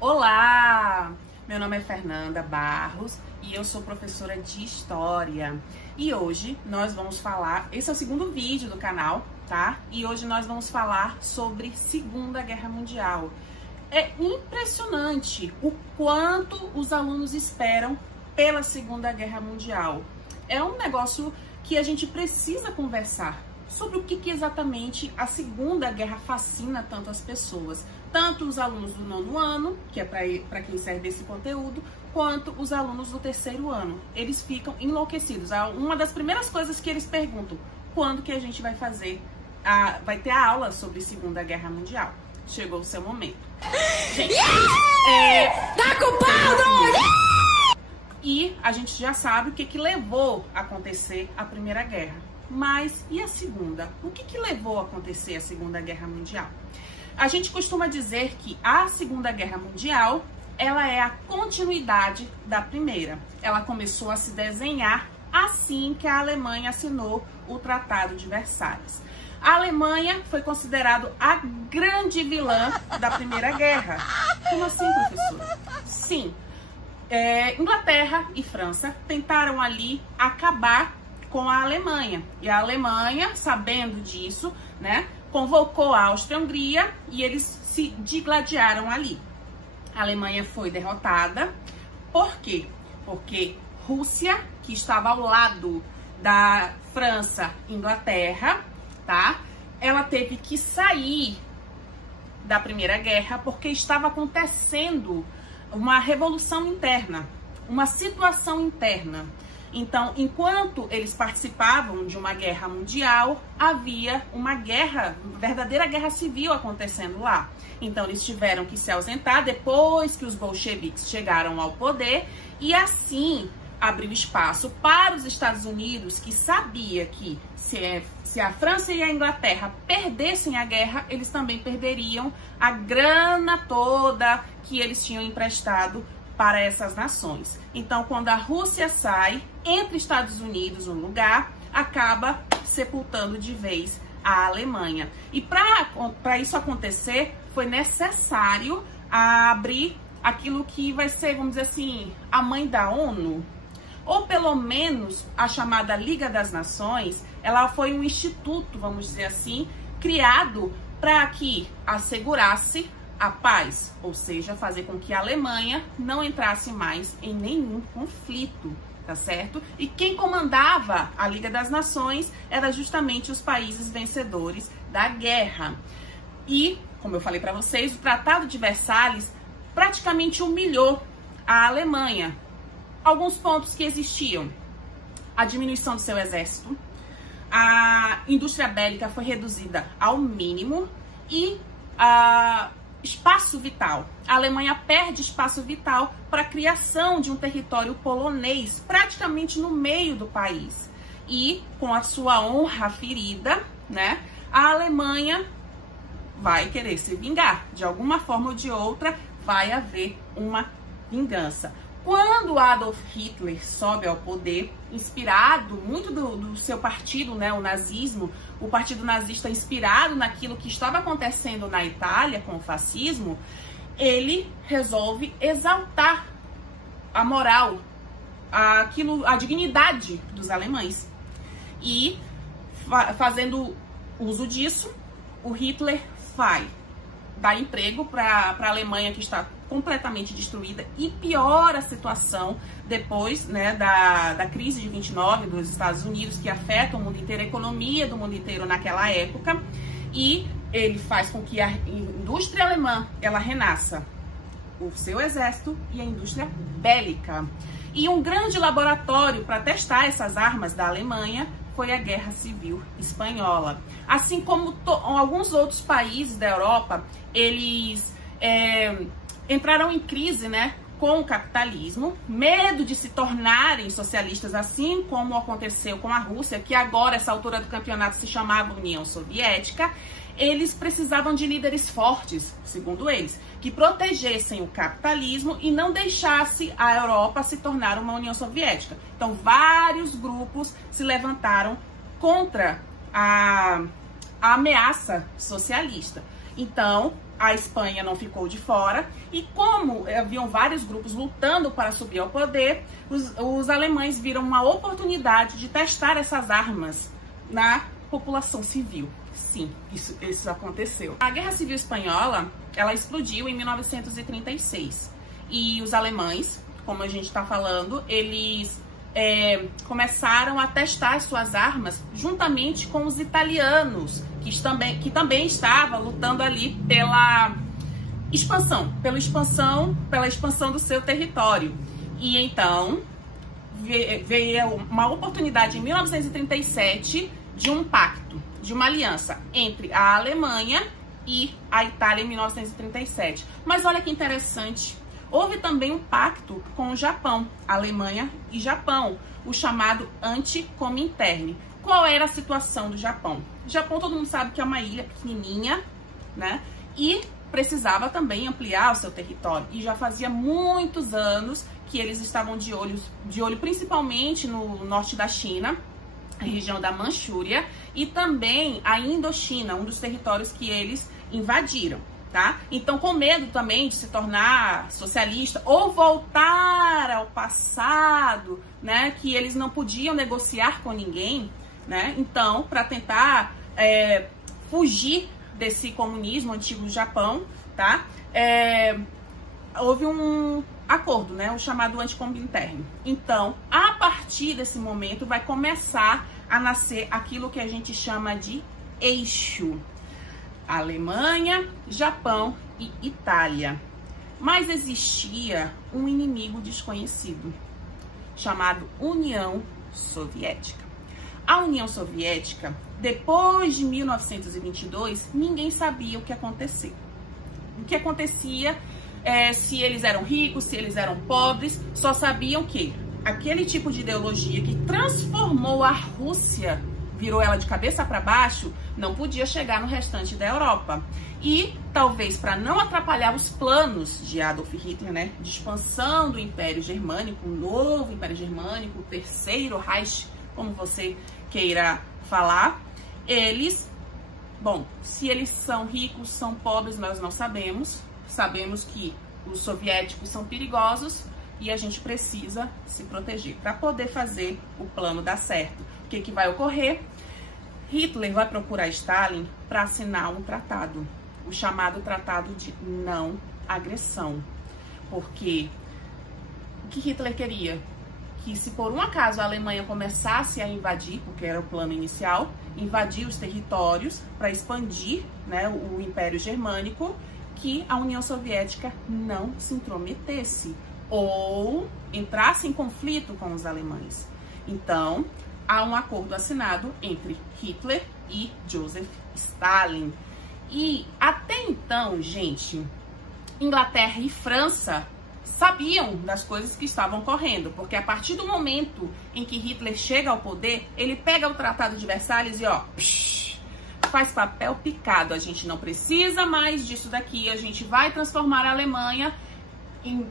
Olá! Meu nome é Fernanda Barros e eu sou professora de História. E hoje nós vamos falar, esse é o segundo vídeo do canal, tá? E hoje nós vamos falar sobre Segunda Guerra Mundial. É impressionante o quanto os alunos esperam pela Segunda Guerra Mundial. É um negócio que a gente precisa conversar sobre o que exatamente a Segunda Guerra fascina tanto as pessoas. Tanto os alunos do 9º ano, que é para quem serve esse conteúdo, quanto os alunos do 3º ano. Eles ficam enlouquecidos. Uma das primeiras coisas que eles perguntam, quando que a gente vai fazer, vai ter a aula sobre Segunda Guerra Mundial? Chegou o seu momento. Gente, tá com pau, E a gente já sabe o que levou a acontecer a Primeira Guerra. Mas e a Segunda? O que levou a acontecer a Segunda Guerra Mundial? A gente costuma dizer que a Segunda Guerra Mundial, ela é a continuidade da Primeira. Ela começou a se desenhar assim que a Alemanha assinou o Tratado de Versalhes. A Alemanha foi considerada a grande vilã da Primeira Guerra. Como assim, professora? Sim. Inglaterra e França tentaram ali acabar com a Alemanha. E a Alemanha, sabendo disso, né, convocou a Áustria-Hungria e eles se digladiaram ali. A Alemanha foi derrotada. Por quê? Porque Rússia, que estava ao lado da França e Inglaterra, tá? Ela teve que sair da Primeira Guerra porque estava acontecendo uma revolução interna, uma situação interna. Então, enquanto eles participavam de uma guerra mundial, havia uma verdadeira guerra civil acontecendo lá. Então, eles tiveram que se ausentar depois que os bolcheviques chegaram ao poder e assim abriu espaço para os Estados Unidos, que sabia que se a França e a Inglaterra perdessem a guerra, eles também perderiam a grana toda que eles tinham emprestado para essas nações. Então, quando a Rússia sai, entre Estados Unidos no lugar, acaba sepultando de vez a Alemanha. E para isso acontecer, foi necessário abrir aquilo que vai ser, vamos dizer assim, a mãe da ONU, ou pelo menos a chamada Liga das Nações. Ela foi um instituto, vamos dizer assim, criado para que assegurasse a paz, ou seja, fazer com que a Alemanha não entrasse mais em nenhum conflito, tá certo? E quem comandava a Liga das Nações era justamente os países vencedores da guerra. E, como eu falei para vocês, o Tratado de Versalhes praticamente humilhou a Alemanha. Alguns pontos que existiam: a diminuição do seu exército, a indústria bélica foi reduzida ao mínimo e espaço vital. A Alemanha perde espaço vital para a criação de um território polonês praticamente no meio do país. E com a sua honra ferida, né, a Alemanha vai querer se vingar. De alguma forma ou de outra, vai haver uma vingança. Quando Adolf Hitler sobe ao poder, inspirado muito do seu partido, né, o nazismo, o partido nazista inspirado naquilo que estava acontecendo na Itália com o fascismo, ele resolve exaltar a moral, a dignidade dos alemães. E fazendo uso disso, o Hitler vai dar emprego para a Alemanha, que está completamente destruída, e piora a situação depois, né, da crise de 29 dos Estados Unidos, que afeta o mundo inteiro, a economia do mundo inteiro naquela época, e ele faz com que a indústria alemã ela renasça, o seu exército e a indústria bélica. E um grande laboratório para testar essas armas da Alemanha foi a Guerra Civil Espanhola. Assim como alguns outros países da Europa, eles entraram em crise, né, com o capitalismo, medo de se tornarem socialistas, assim como aconteceu com a Rússia, que agora, essa altura do campeonato, se chamava União Soviética. Eles precisavam de líderes fortes, segundo eles, que protegessem o capitalismo e não deixasse a Europa se tornar uma União Soviética. Então, vários grupos se levantaram contra a ameaça socialista. Então, a Espanha não ficou de fora, e como haviam vários grupos lutando para subir ao poder, os alemães viram uma oportunidade de testar essas armas na população civil. Sim, isso aconteceu. A Guerra Civil Espanhola, ela explodiu em 1936, e os alemães, como a gente está falando, eles começaram a testar suas armas juntamente com os italianos, que também estavam lutando ali pela expansão do seu território. E então veio uma oportunidade em 1937 de um pacto, de uma aliança entre a Alemanha e a Itália em 1937. Mas olha que interessante, houve também um pacto com o Japão, Alemanha e Japão, o chamado Anti-Comintern. Qual era a situação do Japão? O Japão, todo mundo sabe que é uma ilha pequenininha, né? E precisava também ampliar o seu território. E já fazia muitos anos que eles estavam de olho principalmente no norte da China, a região da Manchúria, e também a Indochina, um dos territórios que eles invadiram, tá? Então, com medo também de se tornar socialista ou voltar ao passado, né, que eles não podiam negociar com ninguém, né? Então, para tentar fugir desse comunismo antigo do Japão, tá? Houve um acordo, né, o chamado Anti-Comintern. Então, a partir desse momento vai começar a nascer aquilo que a gente chama de eixo: Alemanha, Japão e Itália. Mas existia um inimigo desconhecido, chamado União Soviética. A União Soviética, depois de 1922, ninguém sabia o que acontecia. O que acontecia, se eles eram ricos, se eles eram pobres, só sabiam que aquele tipo de ideologia que transformou a Rússia, virou ela de cabeça para baixo, não podia chegar no restante da Europa. E talvez para não atrapalhar os planos de Adolf Hitler, né, de expansão do Império Germânico, o novo Império Germânico, o Terceiro Reich, como você queira falar, eles, bom, se eles são ricos, são pobres, nós não sabemos. Sabemos que os soviéticos são perigosos e a gente precisa se proteger para poder fazer o plano dar certo. O que vai ocorrer? Hitler vai procurar Stalin para assinar um tratado, o chamado Tratado de Não Agressão. Porque o que Hitler queria? Que se por um acaso a Alemanha começasse a invadir, porque era o plano inicial, invadir os territórios para expandir, né, o Império Germânico, que a União Soviética não se intrometesse ou entrasse em conflito com os alemães. Então, há um acordo assinado entre Hitler e Joseph Stalin. E até então, gente, Inglaterra e França sabiam das coisas que estavam ocorrendo, porque a partir do momento em que Hitler chega ao poder, ele pega o Tratado de Versalhes e faz papel picado. A gente não precisa mais disso daqui, a gente vai transformar a Alemanha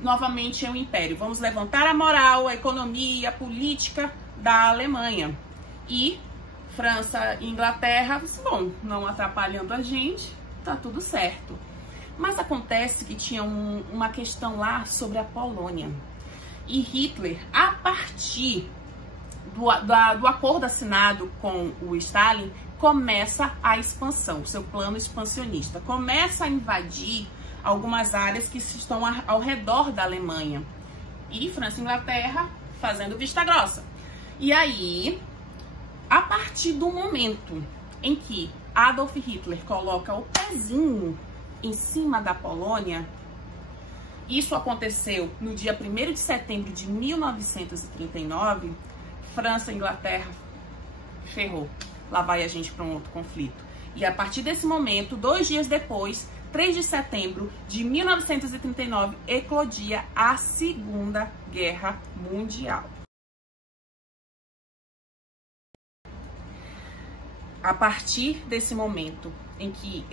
novamente em um império. Vamos levantar a moral, a economia, a política da Alemanha. E França e Inglaterra, bom, não atrapalhando a gente, tá tudo certo. Mas acontece que tinha uma questão lá sobre a Polônia. E Hitler, a partir do acordo assinado com o Stalin, começa a expansão, seu plano expansionista. Começa a invadir algumas áreas que estão ao redor da Alemanha. E França e Inglaterra fazendo vista grossa. E aí, a partir do momento em que Adolf Hitler coloca o pezinho em cima da Polônia, isso aconteceu no dia 1º de setembro de 1939, França e Inglaterra ferrou. Lá vai a gente para um outro conflito. E a partir desse momento, 2 dias depois, 3 de setembro de 1939, eclodia a Segunda Guerra Mundial. A partir desse momento em que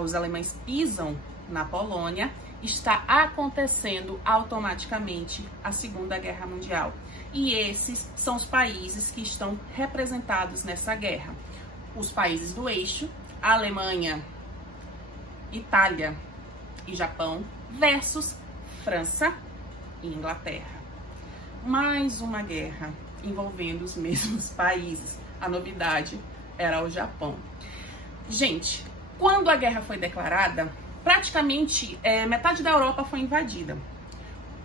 os alemães pisam na Polônia, está acontecendo automaticamente a Segunda Guerra Mundial. E esses são os países que estão representados nessa guerra. Os países do eixo, a Alemanha Itália e Japão versus França e Inglaterra. Mais uma guerra envolvendo os mesmos países. A novidade era o Japão. Gente, quando a guerra foi declarada, praticamente metade da Europa foi invadida.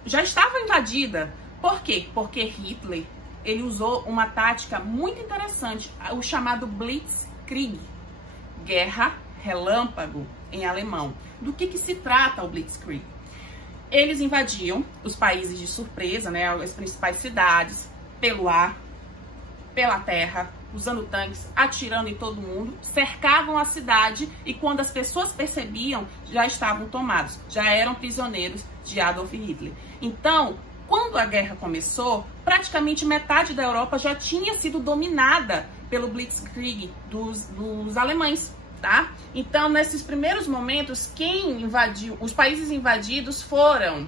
Já estava invadida. Por quê? Porque Hitler, ele usou uma tática muito interessante, o chamado Blitzkrieg, guerra relâmpago em alemão. Do que se trata o Blitzkrieg? Eles invadiam os países de surpresa, né, as principais cidades, pelo ar, pela terra, usando tanques, atirando em todo mundo, cercavam a cidade e quando as pessoas percebiam, já estavam tomados, já eram prisioneiros de Adolf Hitler. Então, quando a guerra começou, praticamente metade da Europa já tinha sido dominada pelo Blitzkrieg dos alemães, tá? Então, nesses primeiros momentos, quem invadiu, os países invadidos foram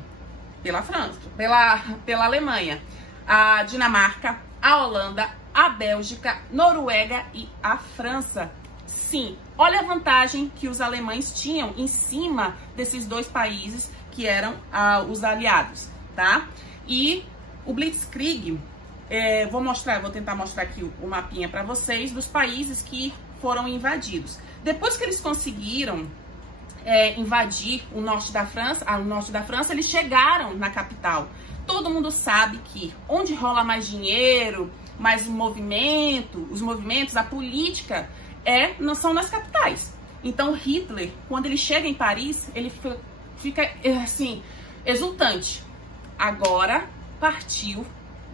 pela França, pela Alemanha, a Dinamarca, a Holanda, a Bélgica, Noruega e a França. Sim, olha a vantagem que os alemães tinham em cima desses dois países que eram os aliados, tá? E o Blitzkrieg, vou tentar mostrar aqui o mapinha para vocês dos países que foram invadidos. Depois que eles conseguiram invadir o norte da França, eles chegaram na capital. Todo mundo sabe que onde rola mais dinheiro, mais movimento, os movimentos, a política não são nas capitais. Então Hitler, quando ele chega em Paris, ele fica assim, exultante. Agora partiu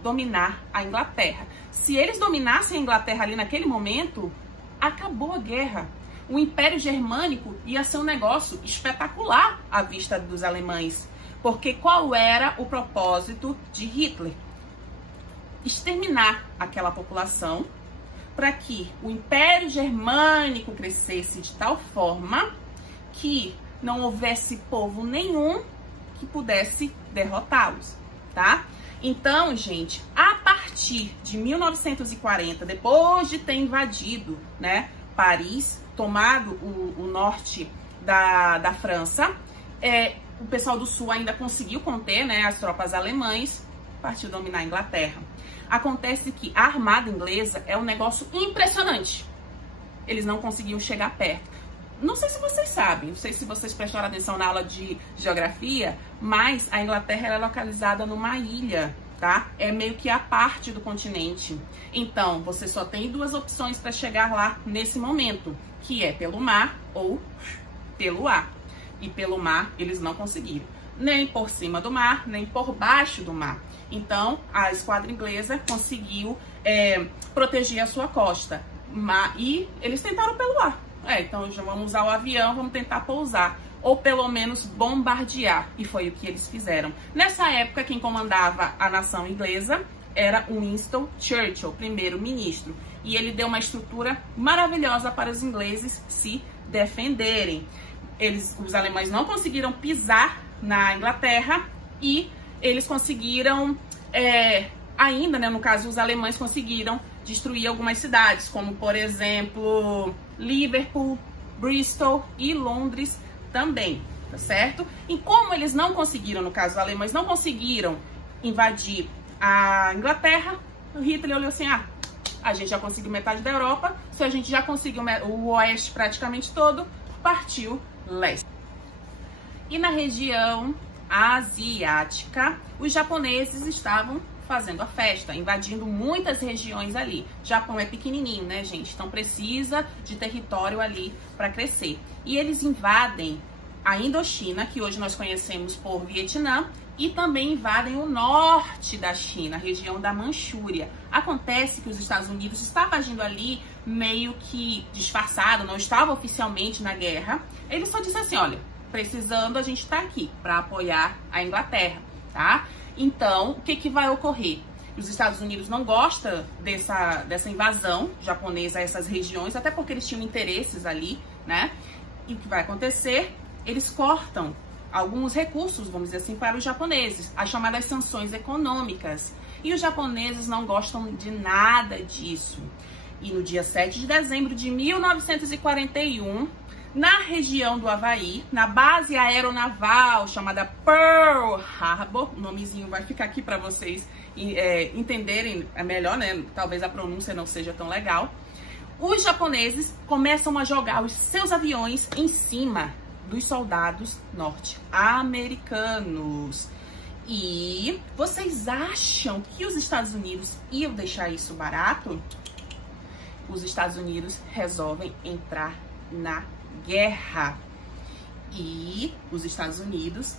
dominar a Inglaterra. Se eles dominassem a Inglaterra ali naquele momento, acabou a guerra. O Império Germânico ia ser um negócio espetacular à vista dos alemães. Porque qual era o propósito de Hitler? Exterminar aquela população para que o Império Germânico crescesse de tal forma que não houvesse povo nenhum que pudesse derrotá-los, tá? Então, gente, a partir de 1940, depois de ter invadido, né, Paris, tomado o norte da França, o pessoal do sul ainda conseguiu conter, né, as tropas alemãs, partiu dominar a Inglaterra. Acontece que a armada inglesa é um negócio impressionante. Eles não conseguiam chegar perto. Não sei se vocês sabem, não sei se vocês prestaram atenção na aula de geografia, mas a Inglaterra é localizada numa ilha, tá? É meio que a parte do continente. Então, você só tem duas opções para chegar lá nesse momento, que é pelo mar ou pelo ar. E pelo mar eles não conseguiram. Nem por cima do mar, nem por baixo do mar. Então, a esquadra inglesa conseguiu proteger a sua costa. E eles tentaram pelo ar. Então já vamos usar o avião, vamos tentar pousar. Ou pelo menos bombardear. E foi o que eles fizeram. Nessa época, quem comandava a nação inglesa era Winston Churchill, primeiro-ministro. E ele deu uma estrutura maravilhosa para os ingleses se defenderem. Os alemães não conseguiram pisar na Inglaterra e eles conseguiram, ainda, né, no caso, os alemães conseguiram destruir algumas cidades, como, por exemplo, Liverpool, Bristol e Londres também, tá certo? E como eles não conseguiram, no caso, os alemães não conseguiram invadir a Inglaterra, o Hitler olhou assim, a gente já conseguiu metade da Europa, se a gente já conseguiu o oeste praticamente todo, partiu leste. E na região asiática, os japoneses estavam fazendo a festa, invadindo muitas regiões ali. Japão é pequenininho, né, gente? Então precisa de território ali para crescer. E eles invadem a Indochina, que hoje nós conhecemos por Vietnã, e também invadem o norte da China, a região da Manchúria. Acontece que os Estados Unidos estavam agindo ali meio que disfarçado, não estava oficialmente na guerra. Ele só disse assim, olha, precisando, a gente está aqui para apoiar a Inglaterra, tá? Então, o que vai ocorrer? Os Estados Unidos não gostam dessa invasão japonesa a essas regiões, até porque eles tinham interesses ali, né? E o que vai acontecer? Eles cortam alguns recursos, vamos dizer assim, para os japoneses, as chamadas sanções econômicas. E os japoneses não gostam de nada disso. E no dia 7 de dezembro de 1941, na região do Havaí, na base aeronaval chamada Pearl Harbor. O nomezinho vai ficar aqui para vocês entenderem melhor, né? Talvez a pronúncia não seja tão legal. Os japoneses começam a jogar os seus aviões em cima dos soldados norte-americanos. E vocês acham que os Estados Unidos iam deixar isso barato? Os Estados Unidos resolvem entrar na guerra. E os Estados Unidos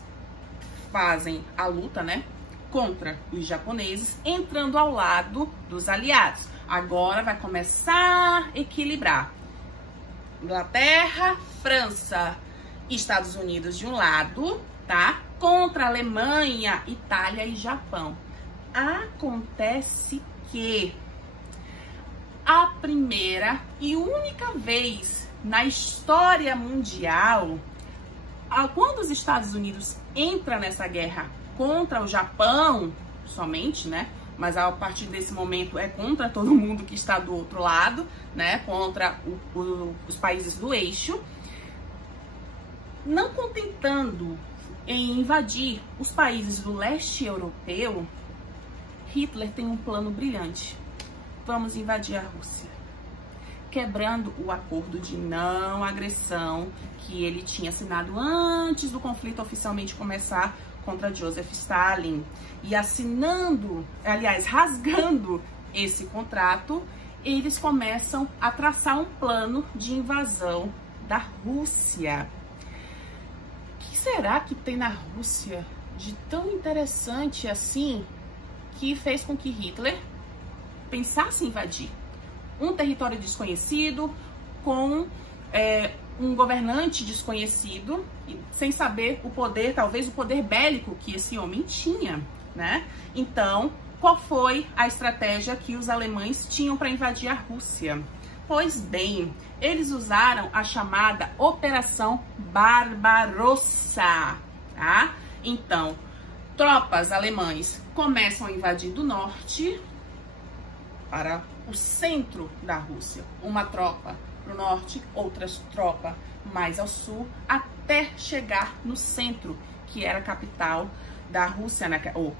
fazem a luta, né, contra os japoneses, entrando ao lado dos aliados. Agora vai começar a equilibrar. Inglaterra, França, Estados Unidos de um lado, tá? Contra a Alemanha, Itália e Japão. Acontece que a primeira e única vez na história mundial, quando os Estados Unidos entram nessa guerra contra o Japão, somente, né? Mas a partir desse momento é contra todo mundo que está do outro lado, né? Contra os países do eixo. Não contentando em invadir os países do leste europeu, Hitler tem um plano brilhante. Vamos invadir a Rússia, quebrando o acordo de não agressão que ele tinha assinado antes do conflito oficialmente começar contra Joseph Stalin. E assinando, aliás, rasgando esse contrato, eles começam a traçar um plano de invasão da Rússia. O que será que tem na Rússia de tão interessante assim que fez com que Hitler pensasse em invadir um território desconhecido, com um governante desconhecido, sem saber o poder, talvez o poder bélico que esse homem tinha, né? Então, qual foi a estratégia que os alemães tinham para invadir a Rússia? Pois bem, eles usaram a chamada Operação Barbarossa, tá? Então, tropas alemães começam a invadir do norte para o centro da Rússia. Uma tropa para o norte, outras tropas mais ao sul, até chegar no centro, que era a capital da Rússia, ou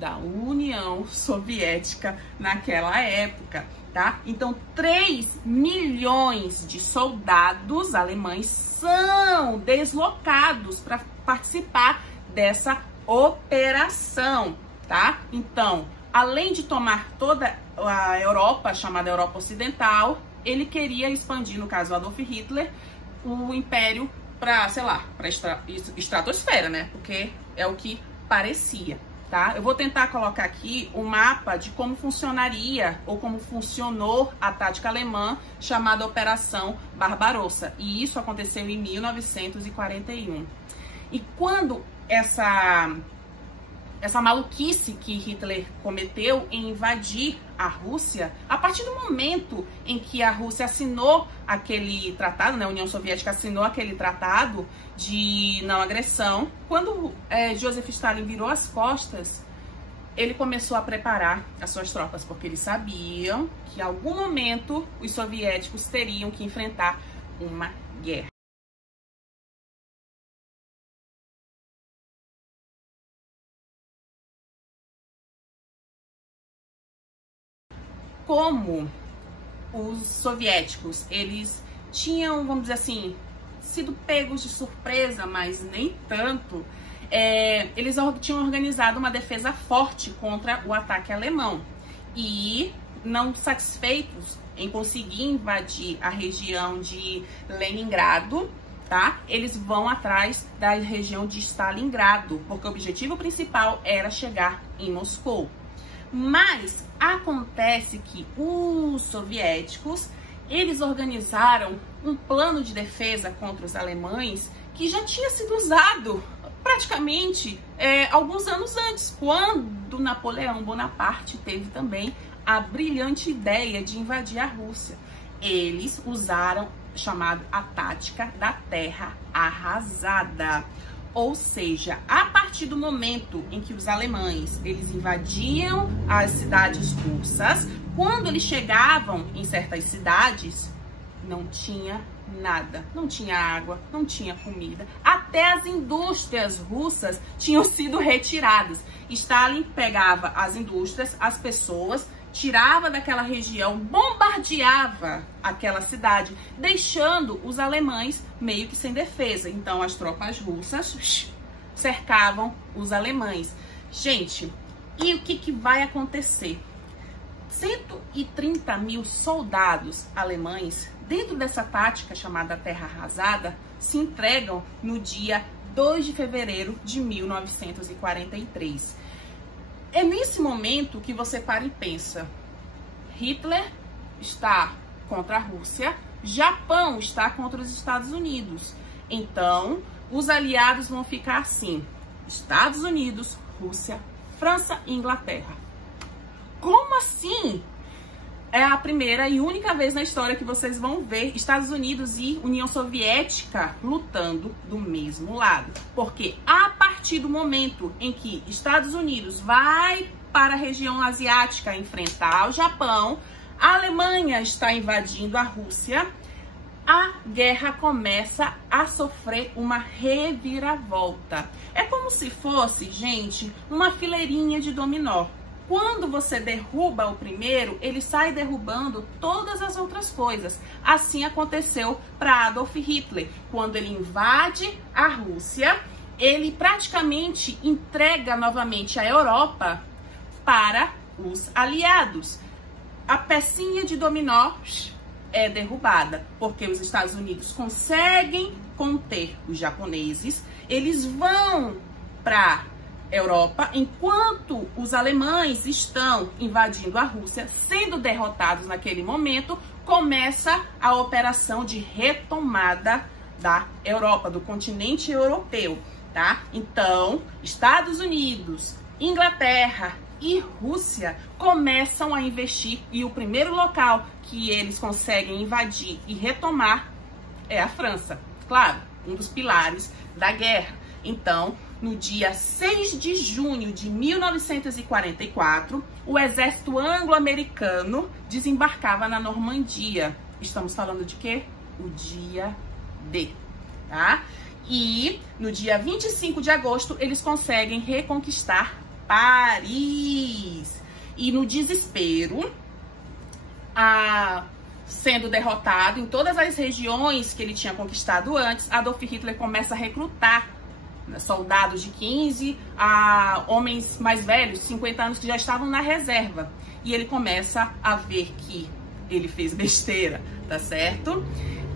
da União Soviética naquela época, tá? Então, 3 milhões de soldados alemães são deslocados para participar dessa operação, tá? Então, além de tomar toda a Europa, chamada Europa Ocidental, ele queria expandir, no caso Adolf Hitler, o império para, sei lá, para estratosfera, né? Porque é o que parecia, tá? Eu vou tentar colocar aqui um mapa de como funcionaria ou como funcionou a tática alemã chamada Operação Barbarossa. E isso aconteceu em 1941. E quando essa maluquice que Hitler cometeu em invadir a Rússia, a partir do momento em que a Rússia assinou aquele tratado, né, a União Soviética assinou aquele tratado de não agressão, quando Joseph Stalin virou as costas, ele começou a preparar as suas tropas, porque eles sabiam que em algum momento os soviéticos teriam que enfrentar uma guerra. Como os soviéticos, eles tinham, vamos dizer assim, sido pegos de surpresa, mas nem tanto, eles tinham organizado uma defesa forte contra o ataque alemão. E, não satisfeitos em conseguir invadir a região de Leningrado, tá? Eles vão atrás da região de Stalingrado, porque o objetivo principal era chegar em Moscou. Mas acontece que os soviéticos, eles organizaram um plano de defesa contra os alemães que já tinha sido usado praticamente alguns anos antes, quando Napoleão Bonaparte teve também a brilhante ideia de invadir a Rússia. Eles usaram a tática da terra arrasada. Ou seja, a partir do momento em que os alemães eles invadiam as cidades russas, quando eles chegavam em certas cidades, não tinha nada, não tinha água, não tinha comida. Até as indústrias russas tinham sido retiradas. Stalin pegava as indústrias, as pessoas, tirava daquela região, bombardeava aquela cidade, deixando os alemães meio que sem defesa. Então as tropas russas cercavam os alemães. Gente, e o que vai acontecer? 130 mil soldados alemães, dentro dessa tática chamada Terra Arrasada, se entregam no dia 2 de fevereiro de 1943. É nesse momento que você para e pensa: Hitler está contra a Rússia, Japão está contra os Estados Unidos. Então, os aliados vão ficar assim: Estados Unidos, Rússia, França e Inglaterra. Como assim? É a primeira e única vez na história que vocês vão ver Estados Unidos e União Soviética lutando do mesmo lado. Porque a partir do momento em que Estados Unidos vai para a região asiática enfrentar o Japão, a Alemanha está invadindo a Rússia, a guerra começa a sofrer uma reviravolta. É como se fosse, gente, uma fileirinha de dominó. Quando você derruba o primeiro, ele sai derrubando todas as outras coisas. Assim aconteceu para Adolf Hitler. Quando ele invade a Rússia, ele praticamente entrega novamente a Europa para os aliados. A pecinha de dominó é derrubada, porque os Estados Unidos conseguem conter os japoneses, eles vão para Europa, enquanto os alemães estão invadindo a Rússia, sendo derrotados naquele momento, começa a operação de retomada da Europa, do continente europeu, tá? Então, Estados Unidos, Inglaterra e Rússia começam a investir, e o primeiro local que eles conseguem invadir e retomar é a França. Claro, um dos pilares da guerra. Então, no dia 6 de junho de 1944, o exército anglo-americano desembarcava na Normandia. Estamos falando de quê? O dia D, tá? E no dia 25 de agosto, eles conseguem reconquistar Paris. E no desespero, sendo derrotado em todas as regiões que ele tinha conquistado antes, Adolf Hitler começa a recrutar soldados de 15 a homens mais velhos, 50 anos, que já estavam na reserva. E ele começa a ver que ele fez besteira, tá certo?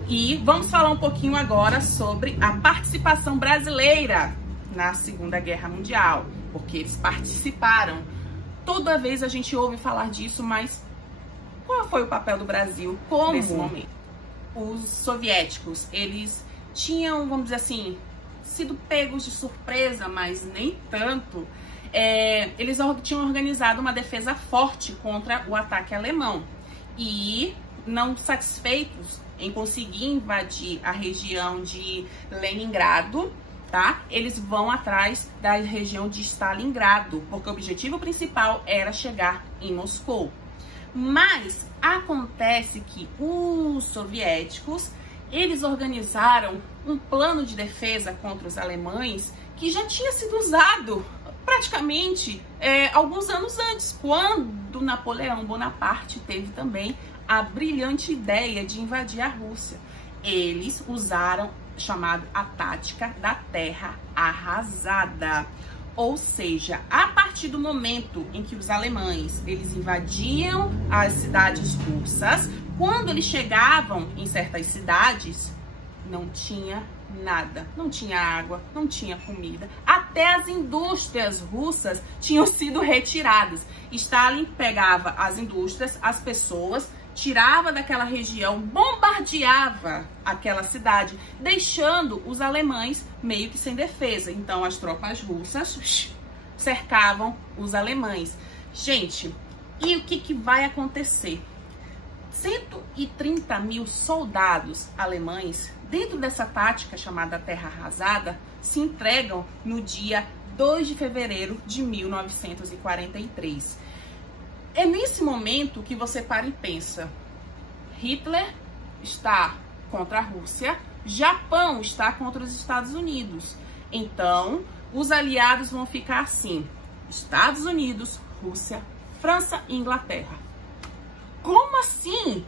E vamos falar um pouquinho agora sobre a participação brasileira na Segunda Guerra Mundial, porque eles participaram. Toda vez a gente ouve falar disso, mas qual foi o papel do Brasil nesse momento? Os soviéticos, eles tinham, vamos dizer assim, sido pegos de surpresa, mas nem tanto. Eles tinham organizado uma defesa forte contra o ataque alemão. E, não satisfeitos em conseguir invadir a região de Leningrado, tá? Eles vão atrás da região de Stalingrado, porque o objetivo principal era chegar em Moscou. Mas acontece que os soviéticos, eles organizaram um plano de defesa contra os alemães que já tinha sido usado praticamente alguns anos antes, quando Napoleão Bonaparte teve também a brilhante ideia de invadir a Rússia. Eles usaram chamado a tática da Terra Arrasada. Ou seja, a partir do momento em que os alemães eles invadiam as cidades russas, quando eles chegavam em certas cidades, não tinha nada, não tinha água, não tinha comida. Até as indústrias russas tinham sido retiradas. Stalin pegava as indústrias, as pessoas, tirava daquela região, bombardeava aquela cidade, deixando os alemães meio que sem defesa. Então as tropas russas cercavam os alemães. Gente, e o que vai acontecer? 130 mil soldados alemães, dentro dessa tática chamada Terra Arrasada, se entregam no dia 2 de fevereiro de 1943. É nesse momento que você para e pensa: Hitler está contra a Rússia, Japão está contra os Estados Unidos. Então, os aliados vão ficar assim: Estados Unidos, Rússia, França e Inglaterra. Como assim?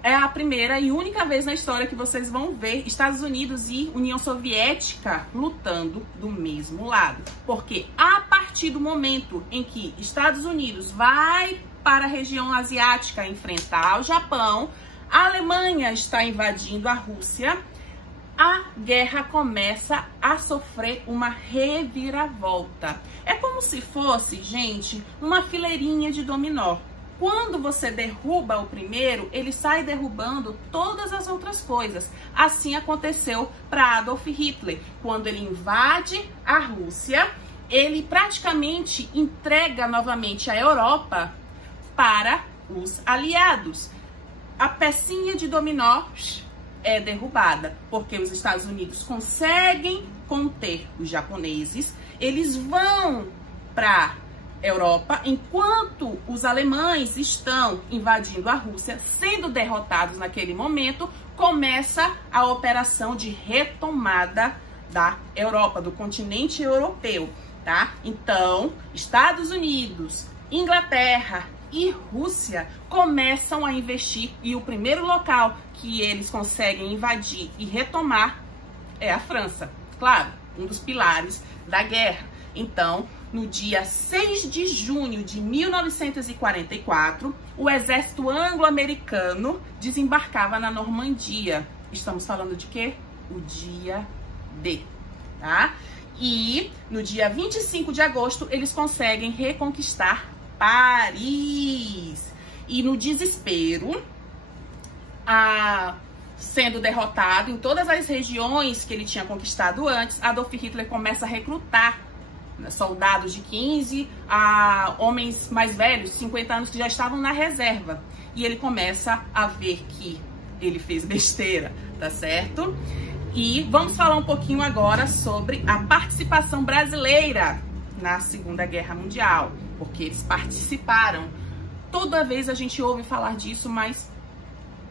É a primeira e única vez na história que vocês vão ver Estados Unidos e União Soviética lutando do mesmo lado. Porque a partir do momento em que Estados Unidos vai para a região asiática enfrentar o Japão, a Alemanha está invadindo a Rússia, a guerra começa a sofrer uma reviravolta. É como se fosse, gente, uma fileirinha de dominó. Quando você derruba o primeiro, ele sai derrubando todas as outras coisas. Assim aconteceu para Adolf Hitler. Quando ele invade a Rússia, ele praticamente entrega novamente a Europa para os aliados. A pecinha de dominó é derrubada, porque os Estados Unidos conseguem conter os japoneses, eles vão para Europa, enquanto os alemães estão invadindo a Rússia, sendo derrotados naquele momento, começa a operação de retomada da Europa, do continente europeu, tá? Então, Estados Unidos, Inglaterra e Rússia começam a investir, e o primeiro local que eles conseguem invadir e retomar é a França. Claro, um dos pilares da guerra. Então, no dia 6 de junho de 1944, o exército anglo-americano desembarcava na Normandia. Estamos falando de quê? O dia D, tá? E no dia 25 de agosto, eles conseguem reconquistar Paris. E no desespero, sendo derrotado em todas as regiões que ele tinha conquistado antes, Adolf Hitler começa a recrutar soldados de 15 a homens mais velhos, 50 anos, que já estavam na reserva. E ele começa a ver que ele fez besteira, tá certo? E vamos falar um pouquinho agora sobre a participação brasileira na Segunda Guerra Mundial, porque eles participaram. Toda vez a gente ouve falar disso, mas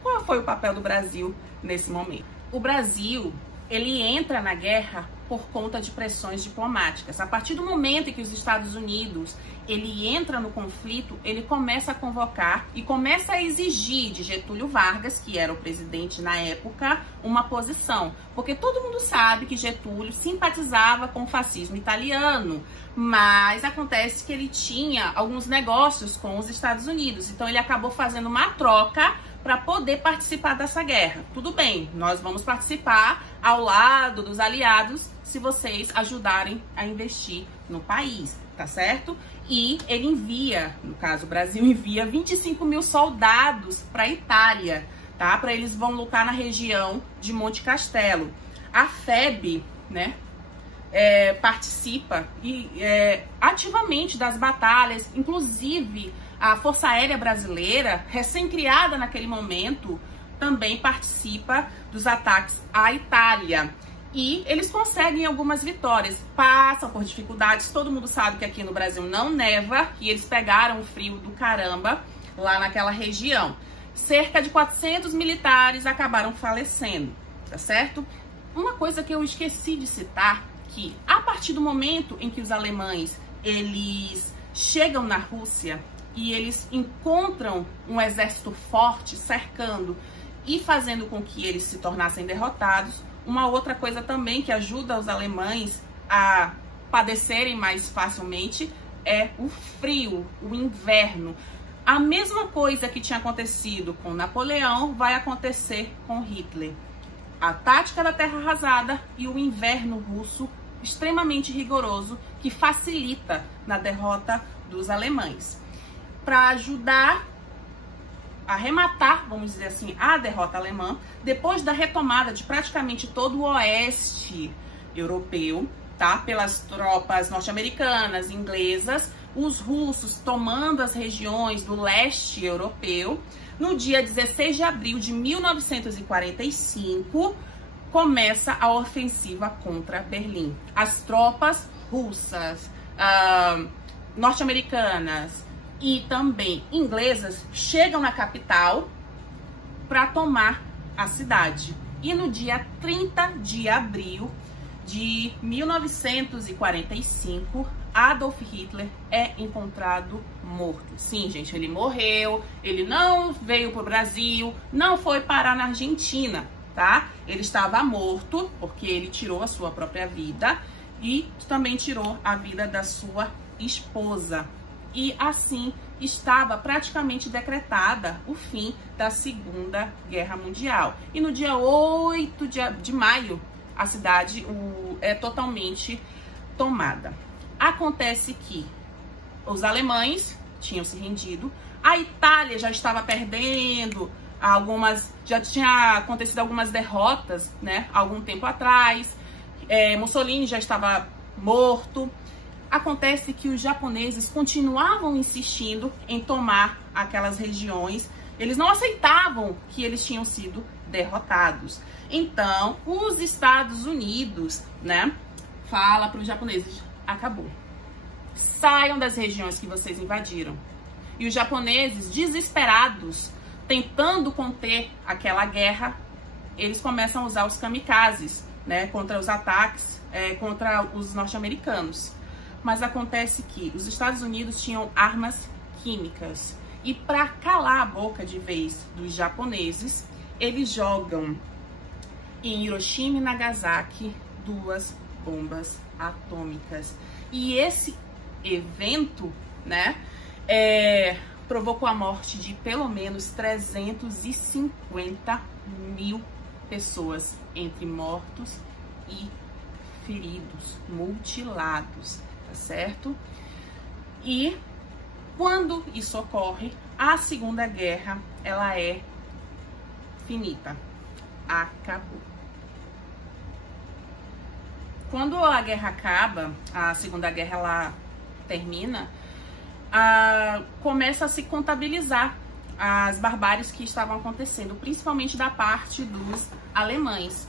qual foi o papel do Brasil nesse momento? O Brasil, ele entra na guerra por conta de pressões diplomáticas. A partir do momento em que os Estados Unidos ele entra no conflito, ele começa a convocar e começa a exigir de Getúlio Vargas, que era o presidente na época, uma posição. Porque todo mundo sabe que Getúlio simpatizava com o fascismo italiano, mas acontece que ele tinha alguns negócios com os Estados Unidos. Então ele acabou fazendo uma troca para poder participar dessa guerra. Tudo bem, nós vamos participar ao lado dos aliados se vocês ajudarem a investir no país, tá certo? E ele envia, no caso o Brasil envia 25 mil soldados para a Itália, tá? Para eles vão lutar na região de Monte Castelo. A FEB, né, participa ativamente das batalhas, inclusive a Força Aérea Brasileira, recém-criada naquele momento, também participa dos ataques à Itália. E eles conseguem algumas vitórias, passam por dificuldades. Todo mundo sabe que aqui no Brasil não neva, e eles pegaram o frio do caramba lá naquela região. Cerca de 400 militares acabaram falecendo, tá certo? Uma coisa que eu esqueci de citar, que a partir do momento em que os alemães eles chegam na Rússia e eles encontram um exército forte cercando e fazendo com que eles se tornassem derrotados, uma outra coisa também que ajuda os alemães a padecerem mais facilmente é o frio, o inverno. A mesma coisa que tinha acontecido com Napoleão vai acontecer com Hitler. A tática da terra arrasada e o inverno russo extremamente rigoroso que facilita na derrota dos alemães. Para ajudar a arrematar, vamos dizer assim, a derrota alemã, depois da retomada de praticamente todo o oeste europeu, tá? Pelas tropas norte-americanas, inglesas, os russos tomando as regiões do leste europeu, no dia 16 de abril de 1945, começa a ofensiva contra Berlim. As tropas russas, norte-americanas e também inglesas chegam na capital para tomar a cidade. E no dia 30 de abril de 1945, Adolf Hitler é encontrado morto. Sim, gente, ele morreu, ele não veio para o Brasil, não foi parar na Argentina, tá? Ele estava morto porque ele tirou a sua própria vida e também tirou a vida da sua esposa. E assim estava praticamente decretada o fim da Segunda Guerra Mundial. E no dia 8 de maio, a cidade é totalmente tomada. Acontece que os alemães tinham se rendido, a Itália já estava perdendo, já tinha acontecido algumas derrotas, né, algum tempo atrás, Mussolini já estava morto. Acontece que os japoneses continuavam insistindo em tomar aquelas regiões, eles não aceitavam que eles tinham sido derrotados. Então, os Estados Unidos, né, fala para os japoneses: acabou. Saiam das regiões que vocês invadiram. E os japoneses, desesperados, tentando conter aquela guerra, eles começam a usar os kamikazes, né, contra os ataques, contra os norte-americanos. Mas acontece que os Estados Unidos tinham armas químicas. E para calar a boca de vez dos japoneses, eles jogam em Hiroshima e Nagasaki 2 bombas atômicas. E esse evento, né, provocou a morte de pelo menos 350 mil pessoas, entre mortos e feridos, mutilados, tá certo? E quando isso ocorre, a Segunda Guerra, ela é finita, acabou. Quando a guerra acaba, a Segunda Guerra ela termina, começa a se contabilizar as barbáries que estavam acontecendo, principalmente da parte dos alemães.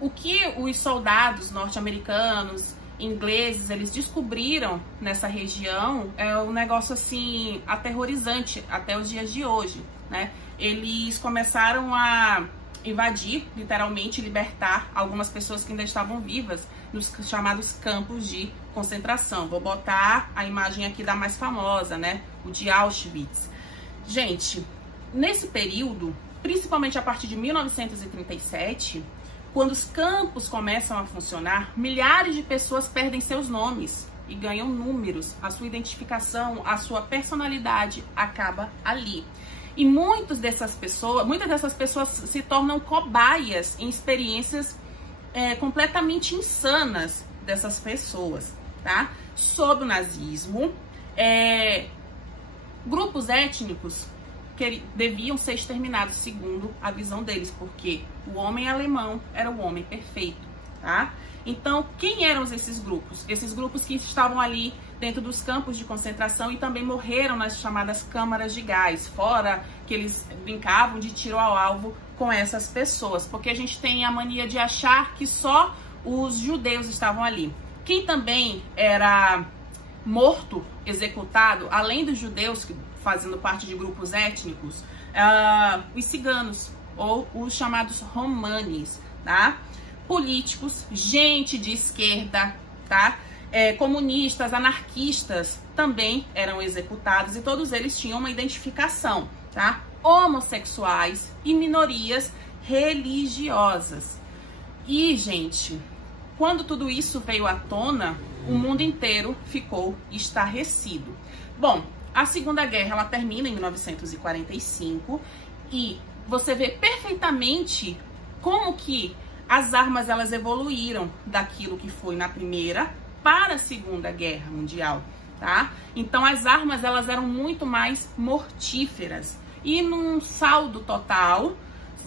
O que os soldados norte-americanos, ingleses, eles descobriram nessa região é um negócio assim aterrorizante até os dias de hoje, né? Eles começaram a invadir, literalmente libertar algumas pessoas que ainda estavam vivas nos chamados campos de concentração. Vou botar a imagem aqui da mais famosa, né? O de Auschwitz. Gente, nesse período, principalmente a partir de 1937, quando os campos começam a funcionar, milhares de pessoas perdem seus nomes e ganham números. A sua identificação, a sua personalidade acaba ali. E muitas dessas pessoas se tornam cobaias em experiências completamente insanas dessas pessoas, tá? Sob o nazismo, grupos étnicos que deviam ser exterminados segundo a visão deles, porque o homem alemão era o homem perfeito, tá? Então, quem eram esses grupos? Esses grupos que estavam ali dentro dos campos de concentração e também morreram nas chamadas câmaras de gás, fora que eles brincavam de tiro ao alvo com essas pessoas, porque a gente tem a mania de achar que só os judeus estavam ali. Quem também era morto, executado, além dos judeus, fazendo parte de grupos étnicos, os ciganos, ou os chamados romanes, tá? Políticos, gente de esquerda, tá? Comunistas, anarquistas também eram executados e todos eles tinham uma identificação, tá? Homossexuais e minorias religiosas. E, gente, quando tudo isso veio à tona, o mundo inteiro ficou estarrecido. Bom, a Segunda Guerra ela termina em 1945 e você vê perfeitamente como que as armas elas evoluíram daquilo que foi na Primeira para a Segunda Guerra Mundial, tá? Então as armas elas eram muito mais mortíferas e num saldo total,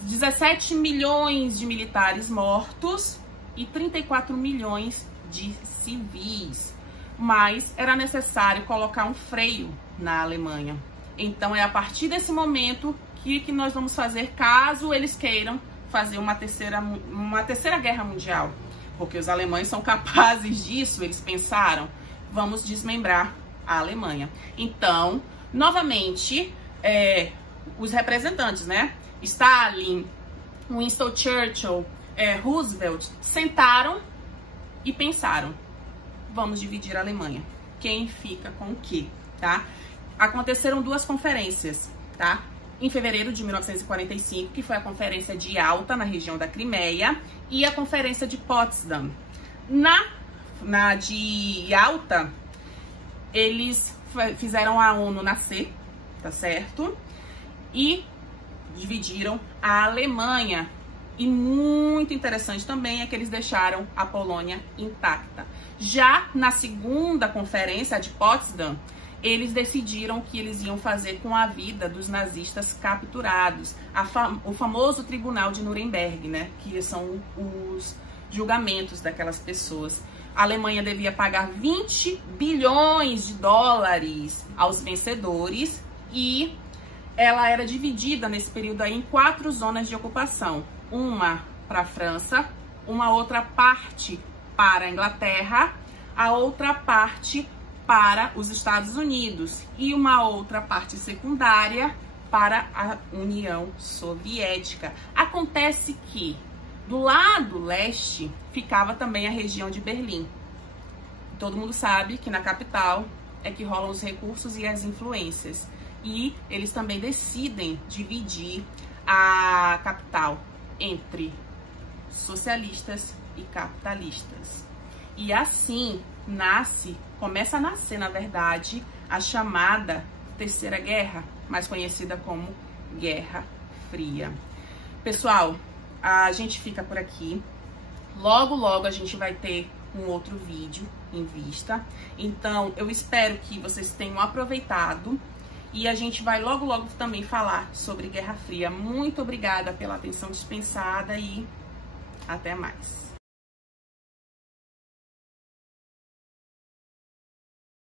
17 milhões de militares mortos e 34 milhões de civis. Mas era necessário colocar um freio na Alemanha. Então é a partir desse momento que nós vamos fazer, caso eles queiram fazer uma terceira guerra mundial, porque os alemães são capazes disso. Eles pensaram, vamos desmembrar a Alemanha. Então, novamente, os representantes, né, Stalin, Winston Churchill, Roosevelt sentaram e pensaram: vamos dividir a Alemanha. Quem fica com o quê, tá? Aconteceram duas conferências, tá? Em fevereiro de 1945, que foi a Conferência de Yalta, na região da Crimeia, e a Conferência de Potsdam. Na de Yalta, eles fizeram a ONU nascer, tá certo? E dividiram a Alemanha. E muito interessante também é que eles deixaram a Polônia intacta. Já na segunda conferência, a de Potsdam, eles decidiram que eles iam fazer com a vida dos nazistas capturados. O famoso Tribunal de Nuremberg, né? Que são os julgamentos daquelas pessoas. A Alemanha devia pagar 20 bilhões de dólares aos vencedores e ela era dividida nesse período aí em 4 zonas de ocupação. Uma para a França, uma outra parte para a Inglaterra, a outra parte para os Estados Unidos e uma outra parte secundária para a União Soviética. Acontece que do lado leste ficava também a região de Berlim. Todo mundo sabe que na capital é que rolam os recursos e as influências. E eles também decidem dividir a capital entre socialistas e capitalistas. E assim começa a nascer, na verdade, a chamada Terceira Guerra, mais conhecida como Guerra Fria. Pessoal, a gente fica por aqui. Logo, logo a gente vai ter um outro vídeo em vista. Então, eu espero que vocês tenham aproveitado. E a gente vai logo, logo também falar sobre Guerra Fria. Muito obrigada pela atenção dispensada e até mais.